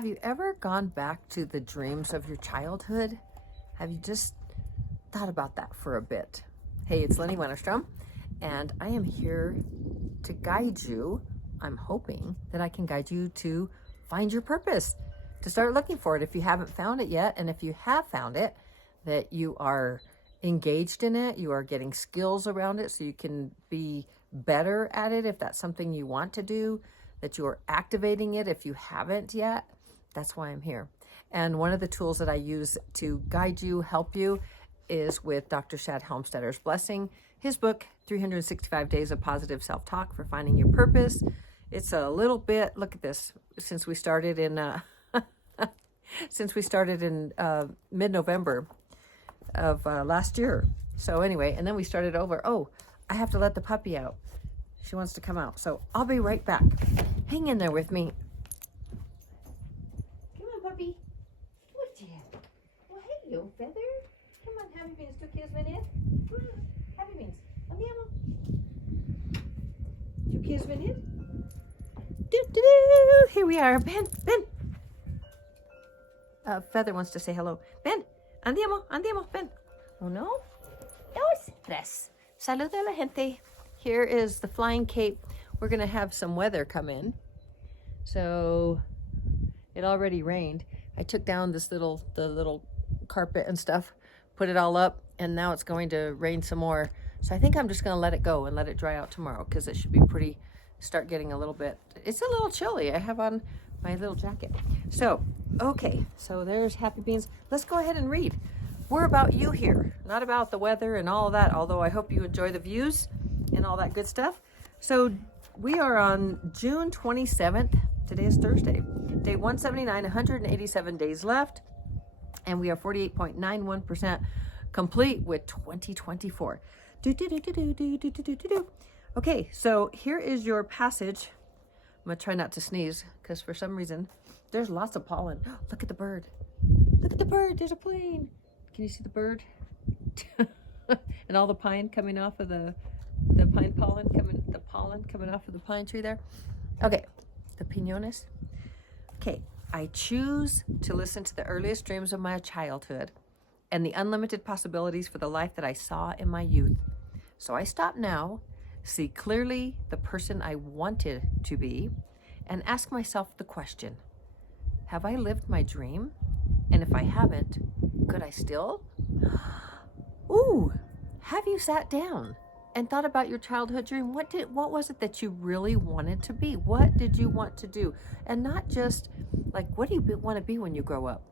Have you ever gone back to the dreams of your childhood? Have you just thought about that for a bit? Hey, it's Lenny Wennerstrom, and I am here to guide you. I'm hoping that I can guide you to find your purpose, to start looking for it if you haven't found it yet. And if you have found it, that you are engaged in it, you are getting skills around it so you can be better at it if that's something you want to do, that you are activating it if you haven't yet. That's why I'm here. And one of the tools that I use to guide you, help you, is with Dr. Shad Helmstetter's blessing, his book, 365 Days of Positive Self-Talk for Finding Your Purpose. It's a little bit, look at this, since we started in mid-November of last year. So anyway, and then we started over. Oh, I have to let the puppy out. She wants to come out. So I'll be right back. Hang in there with me. Come on, puppy. What you? Well, hello, Feather. Come on, Happy Beans. ¿Tú quieres venir? Happy Beans. Andiamo. ¿Tú quieres venir? Do. Here we are. Ben. Feather wants to say hello. Ben. Andiamo, Ben. Oh, no? Dos, tres. Saluda a la gente. Here is the flying cape. We're going to have some weather come in. So it already rained. I took down the little carpet and stuff, put it all up, and now it's going to rain some more. So I think I'm just going to let it go and let it dry out tomorrow, because it should be start getting a little bit, it's a little chilly. I have on my little jacket. So, okay, so there's Happy Beans. Let's go ahead and read. We're about you here, not about the weather and all of that, although I hope you enjoy the views and all that good stuff. So we are on June 27th. Today is Thursday. Day 179, 187 days left. And we are 48.91% complete with 2024. Okay, so here is your passage. I'm going to try not to sneeze because for some reason there's lots of pollen. Look at the bird. Look at the bird. There's a plane. Can you see the bird? And all the pine coming off of the pollen coming off of the pine tree there. Okay, the piñones. Okay, I choose to listen to the earliest dreams of my childhood and the unlimited possibilities for the life that I saw in my youth. So I stop now, see clearly the person I wanted to be, and ask myself the question, have I lived my dream? And if I haven't, could I still? Ooh, have you sat down and thought about your childhood dream? What was it that you really wanted to be? What did you want to do? And not just like, what do you want to be when you grow up?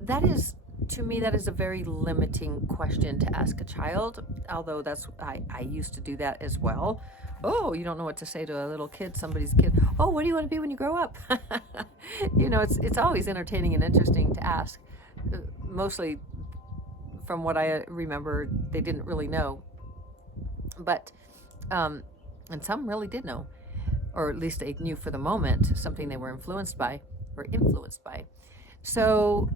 That is, to me, that is a very limiting question to ask a child, although I used to do that as well. Oh, you don't know what to say to a little kid, somebody's kid. Oh, what do you want to be when you grow up? You know, it's always entertaining and interesting to ask. Mostly from what I remember, they didn't really know. But, and some really did know, or at least they knew for the moment, something they were influenced by. So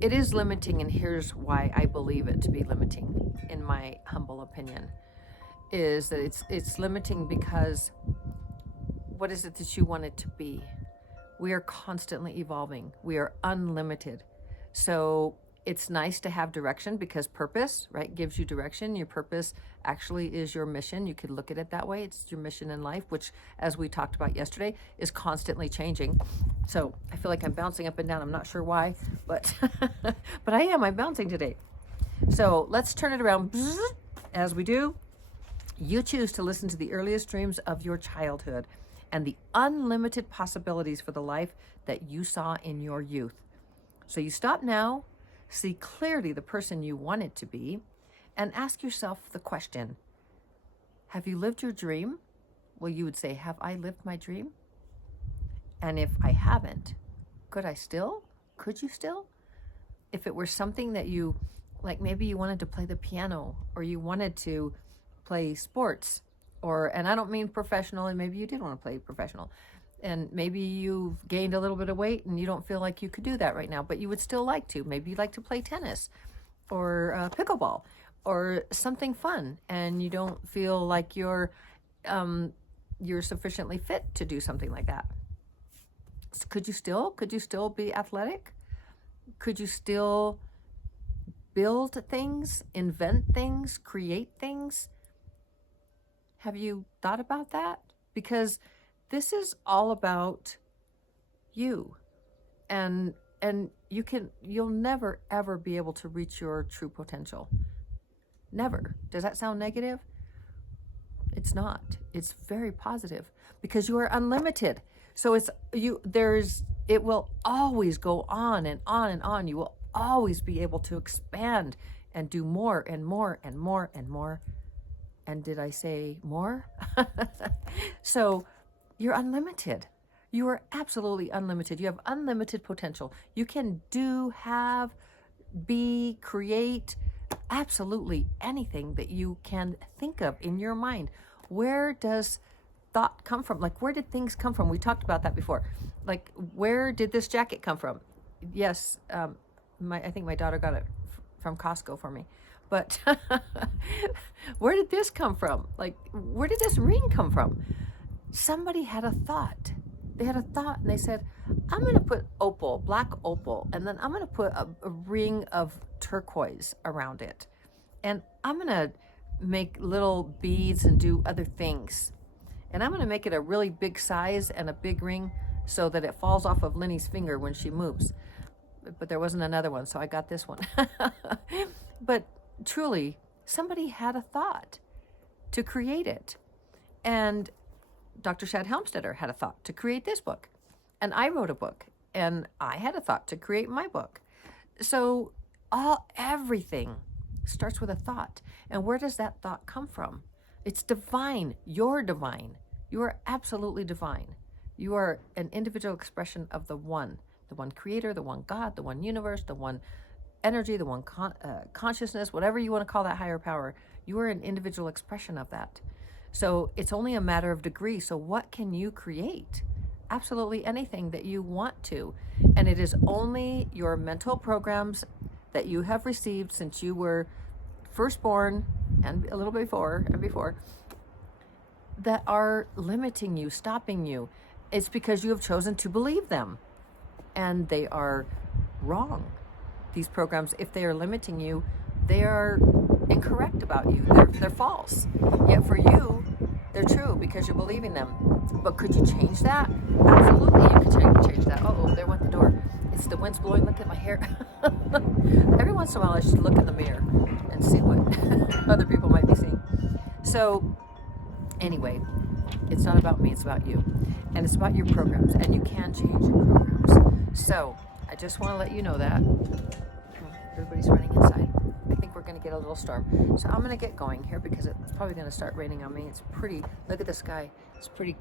it is limiting, and here's why I believe it to be limiting, in my humble opinion, is that it's limiting because what is it that you want it to be? We are constantly evolving. We are unlimited. So it's nice to have direction, because purpose, right, gives you direction. Your purpose actually is your mission. You could look at it that way. It's your mission in life, which, as we talked about yesterday, is constantly changing. So I feel like I'm bouncing up and down. I'm not sure why, but but I'm bouncing today. So let's turn it around. As we do, you choose to listen to the earliest dreams of your childhood and the unlimited possibilities for the life that you saw in your youth. So you stop now, see clearly the person you wanted to be, and ask yourself the question, have you lived your dream? Well, you would say, have I lived my dream? And if I haven't, could I still? Could you still? If it were something that you, like maybe you wanted to play the piano, or you wanted to play sports, and I don't mean professional, and maybe you did want to play professional, and maybe you've gained a little bit of weight and you don't feel like you could do that right now, but you would still like to. Maybe you'd like to play tennis or pickleball or something fun, and you don't feel like you're sufficiently fit to do something like that. Could you still be athletic? Could you still build things, invent things, create things? Have you thought about that? Because this is all about you. And you'll never ever be able to reach your true potential. Never. Does that sound negative? It's not. It's very positive, because you are unlimited. So it will always go on and on and on. You will always be able to expand and do more and more and more and more. And did I say more? So you're unlimited. You are absolutely unlimited. You have unlimited potential. You can do, have, be, create absolutely anything that you can think of in your mind. Where does thought come from? Like, where did things come from? We talked about that before. Like, where did this jacket come from? Yes, I think my daughter got it from Costco for me. But where did this come from? Like, where did this ring come from? Somebody had a thought. They had a thought, and they said, I'm going to put opal, black opal, and then I'm going to put a ring of turquoise around it. And I'm going to make little beads and do other things. And I'm going to make it a really big size and a big ring so that it falls off of Lenny's finger when she moves. But there wasn't another one, so I got this one. But truly, somebody had a thought to create it. And Dr. Shad Helmstetter had a thought to create this book. And I wrote a book. And I had a thought to create my book. So everything starts with a thought. And where does that thought come from? It's divine. You're divine. You are absolutely divine. You are an individual expression of the one creator, the one God, the one universe, the one energy, the one consciousness, whatever you want to call that higher power. You are an individual expression of that. So it's only a matter of degree. So what can you create? Absolutely anything that you want to. And it is only your mental programs that you have received since you were first born and a little before that are limiting you, stopping you. It's because you have chosen to believe them. And they are wrong. These programs, if they are limiting you, they are incorrect about you. They're false. Yet for you, they're true because you're believing them. But could you change that? Absolutely, you could change that. Oh, there went the door. It's the wind's blowing. Look at my hair. Every once in a while, I should look in the mirror and see what other people might be seeing. So anyway, it's not about me. It's about you. And it's about your programs. And you can change your programs. So I just want to let you know that. Everybody's running inside. I think we're going to get a little storm. So I'm going to get going here because it's probably going to start raining on me. It's pretty, look at the sky. It's pretty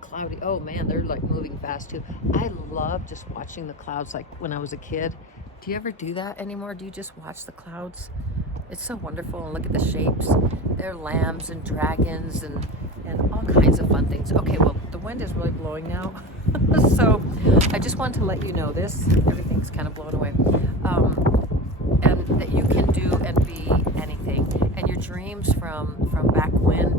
cloudy. Oh man, they're like moving fast too. I love just watching the clouds like when I was a kid. Do you ever do that anymore? Do you just watch the clouds? It's so wonderful. And look at the shapes. They're lambs and dragons and all kinds of fun things. Okay, well, the wind is really blowing now. So I just wanted to let you know this. Everything's kind of blown away. And that you can do and be anything. And your dreams from back when,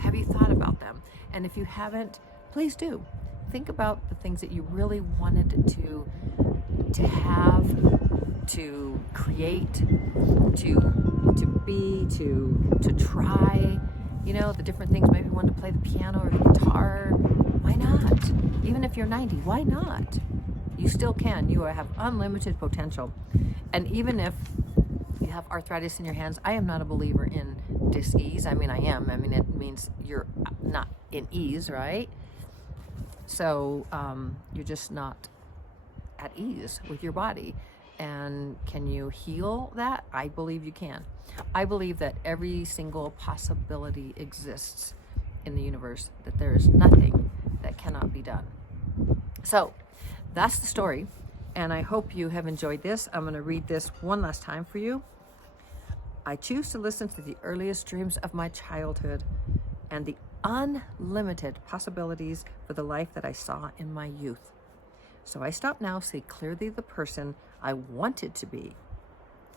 have you thought about them? And if you haven't, please do. Think about the things that you really wanted to have, to create, to be, to try. You know, the different things. Maybe you want to play the piano or the guitar. Why not? Even if you're 90, why not? You still can. You have unlimited potential. And even if you have arthritis in your hands, I am not a believer in dis-ease. I mean, I am. I mean, it means you're not in ease, right? So you're just not at ease with your body. And can you heal that? I believe you can. I believe that every single possibility exists in the universe, that there is nothing that cannot be done. So that's the story. And I hope you have enjoyed this. I'm going to read this one last time for you. I choose to listen to the earliest dreams of my childhood and the unlimited possibilities for the life that I saw in my youth. So I stop now, see clearly the person I wanted to be.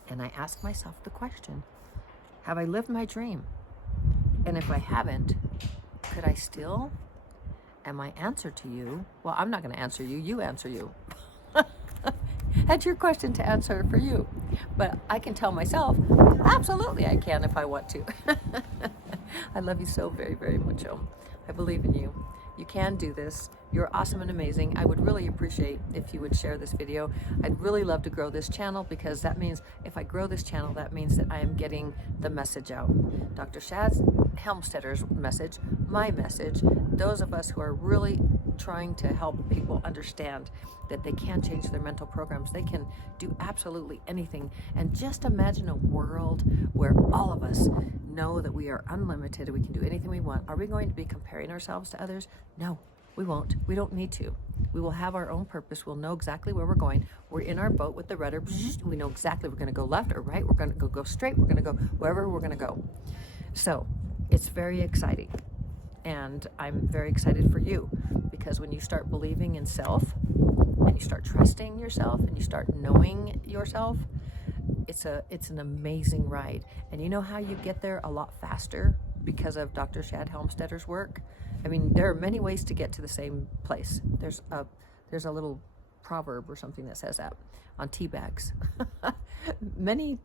And I ask myself the question, have I lived my dream? And if I haven't, could I still? And my answer to you, well, I'm not going to answer you, you answer you. That's your question to answer for you. But I can tell myself, absolutely I can if I want to. I love you so very, very much. I believe in you. You can do this. You're awesome and amazing. I would really appreciate if you would share this video. I'd really love to grow this channel, because that means if I grow this channel, that means that I am getting the message out. Dr. Shad Helmstedter's message, my message, those of us who are really trying to help people understand that they can change their mental programs. They can do absolutely anything. And just imagine a world where all of us know that we are unlimited and we can do anything we want. Are we going to be comparing ourselves to others? No, we won't. We don't need to. We will have our own purpose. We'll know exactly where we're going. We're in our boat with the rudder. We know exactly we're going to go left or right. We're going to go straight. We're going to go wherever we're going to go. So it's very exciting. And I'm very excited for you, because when you start believing in self and you start trusting yourself and you start knowing yourself, it's an amazing ride. And you know how you get there a lot faster because of Dr. Shad Helmstedter's work? I mean, there are many ways to get to the same place. There's a little proverb or something that says that on tea bags. many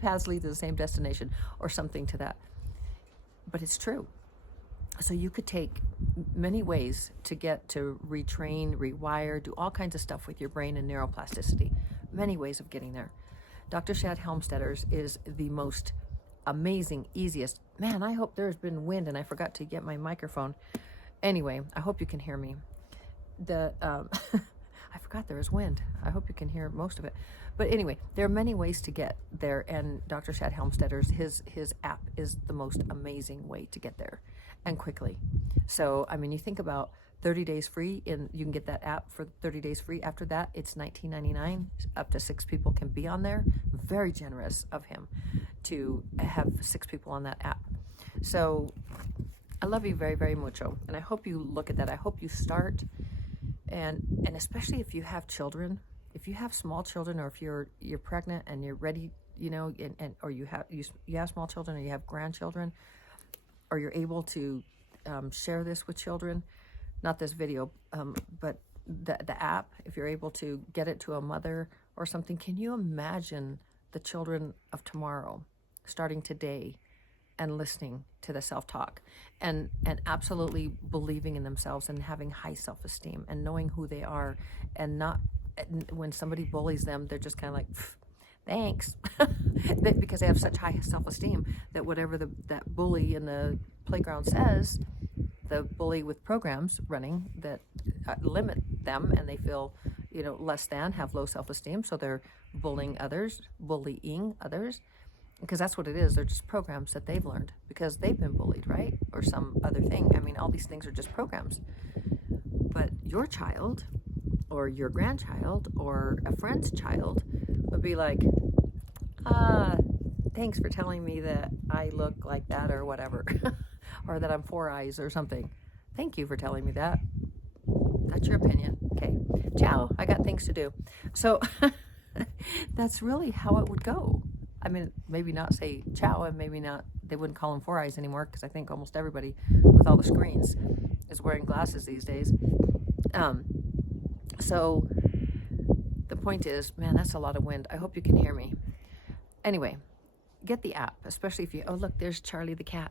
paths lead to the same destination, or something to that. But it's true. So you could take many ways to get to retrain, rewire, do all kinds of stuff with your brain and neuroplasticity. Many ways of getting there. Dr. Shad Helmstedter's is the most amazing, easiest. Man, I hope there's been wind and I forgot to get my microphone. Anyway, I hope you can hear me. I forgot there was wind. I hope you can hear most of it. But anyway, there are many ways to get there, and Dr. Shad Helmstedter's, his app is the most amazing way to get there, and quickly. So, I mean, you think about 30 days free, and you can get that app for 30 days free. After that, it's $19.99. Up to 6 people can be on there. Very generous of him to have 6 people on that app. So, I love you very, very mucho, and I hope you look at that. I hope you start. And especially if you have children, if you have small children, or if you're pregnant and you're ready, you know, or you have small children, or you have grandchildren, or you're able to share this with children, not this video, but the app, if you're able to get it to a mother or something. Can you imagine the children of tomorrow starting today and listening to the self-talk and absolutely believing in themselves and having high self-esteem and knowing who they are, and not, when somebody bullies them, they're just kind of like, thanks, because they have such high self-esteem that whatever that bully in the playground says, the bully with programs running that limit them, and they feel, you know, less than, have low self-esteem, so they're bullying others, because that's what it is. They're just programs that they've learned because they've been bullied, right? Or some other thing. I mean, all these things are just programs. But your child, or your grandchild, or a friend's child would be like, thanks for telling me that I look like that, or whatever, or that I'm 4 eyes or something. Thank you for telling me that. That's your opinion. Okay, ciao, I got things to do. So that's really how it would go. I mean, maybe not say ciao, and maybe not, they wouldn't call them 4 eyes anymore, because I think almost everybody with all the screens is wearing glasses these days. So the point is, man, that's a lot of wind. I hope you can hear me. Anyway, get the app, especially if you, oh, look, there's Charlie the cat.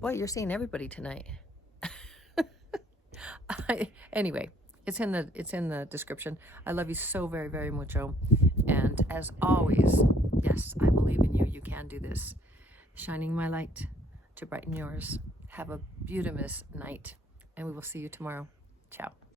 Boy, you're seeing everybody tonight. Anyway, it's in the description. I love you so very, very mucho. And as always, yes, I believe in you. You can do this. Shining my light to brighten yours. Have a beautiful night, and we will see you tomorrow. Ciao.